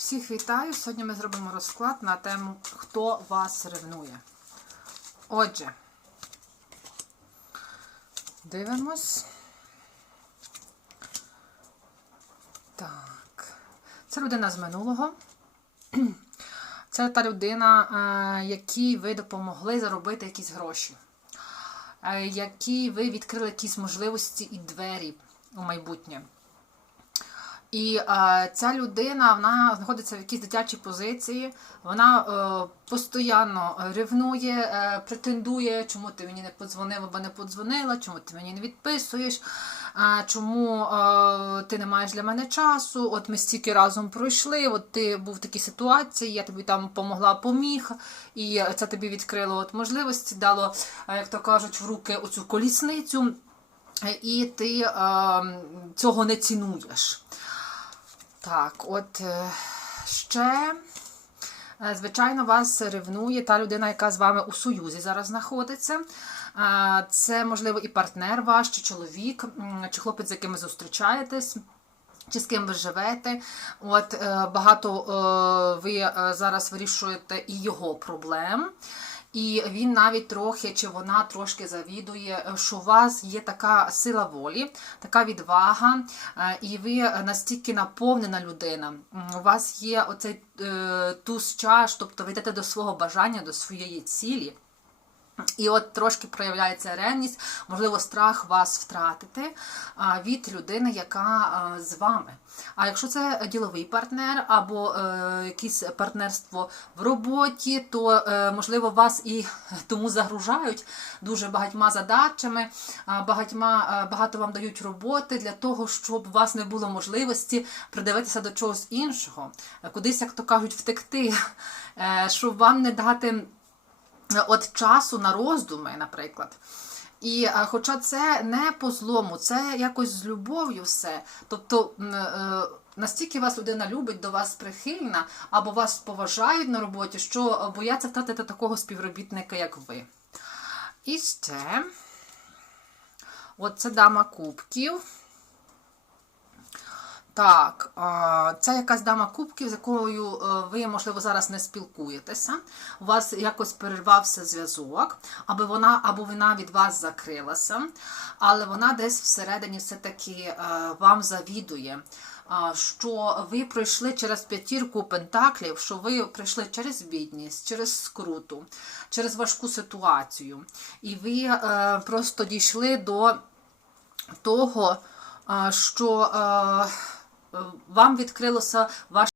Всіх вітаю! Сьогодні ми зробимо розклад на тему Хто вас ревнує. Отже, дивимось. Так. Це людина з минулого. Це та людина, е, якій ви допомогли заробити якісь гроші, е, якій ви відкрили якісь можливості і двері у майбутнє. І е, ця людина вона знаходиться в якійсь дитячій позиції, вона е, постійно ревнує, е, претендує, чому ти мені не подзвонив або не подзвонила, чому ти мені не відписуєш, е, чому е, ти не маєш для мене часу. От ми стільки разом пройшли, от ти був в такій ситуації, я тобі там помогла, поміг, і це тобі відкрило от можливості, дало, е, як то кажуть, в руки оцю колісницю, і ти е, цього не цінуєш. Так, от е, ще, е, звичайно, вас ревнує та людина, яка з вами у союзі зараз знаходиться. Це, можливо, і партнер ваш, чи чоловік, чи хлопець, з яким ви зустрічаєтесь. Чи з ким ви живете? От е, багато ви зараз вирішуєте і його проблем. І він навіть трохи, чи вона трошки завідує, е, що у вас є така сила волі, така відвага, е, і ви настільки наповнена людина. У вас є оцей е, туз чаш, тобто ви йдете до свого бажання, до своєї цілі. І от трошки проявляється ревність, можливо, страх вас втратити від людини, яка з вами. А якщо це діловий партнер або е, якесь партнерство в роботі, то е, можливо вас і тому загружають дуже багатьма задачами, багатьма, багато вам дають роботи для того, щоб у вас не було можливості придивитися до чогось іншого, е, кудись, як то кажуть, втекти, е, щоб вам не дати от часу на роздуми, наприклад. І е, хоча це не по злому, це якось з любов'ю все. Тобто е, настільки вас людина любить, до вас прихильна, або вас поважають на роботі, що бояться втратити такого співробітника, як ви. І ще, от це дама кубків. Так, це якась дама кубків, з якою е, ви, можливо, зараз не спілкуєтеся. У вас якось перервався зв'язок, або вона, або вона від вас закрилася, але вона десь всередині все-таки е, вам завідує. Що ви пройшли через п'ятірку пентаклів, що ви пройшли через бідність, через скруту, через важку ситуацію, і ви е, просто дійшли до того, що вам відкрилося ваше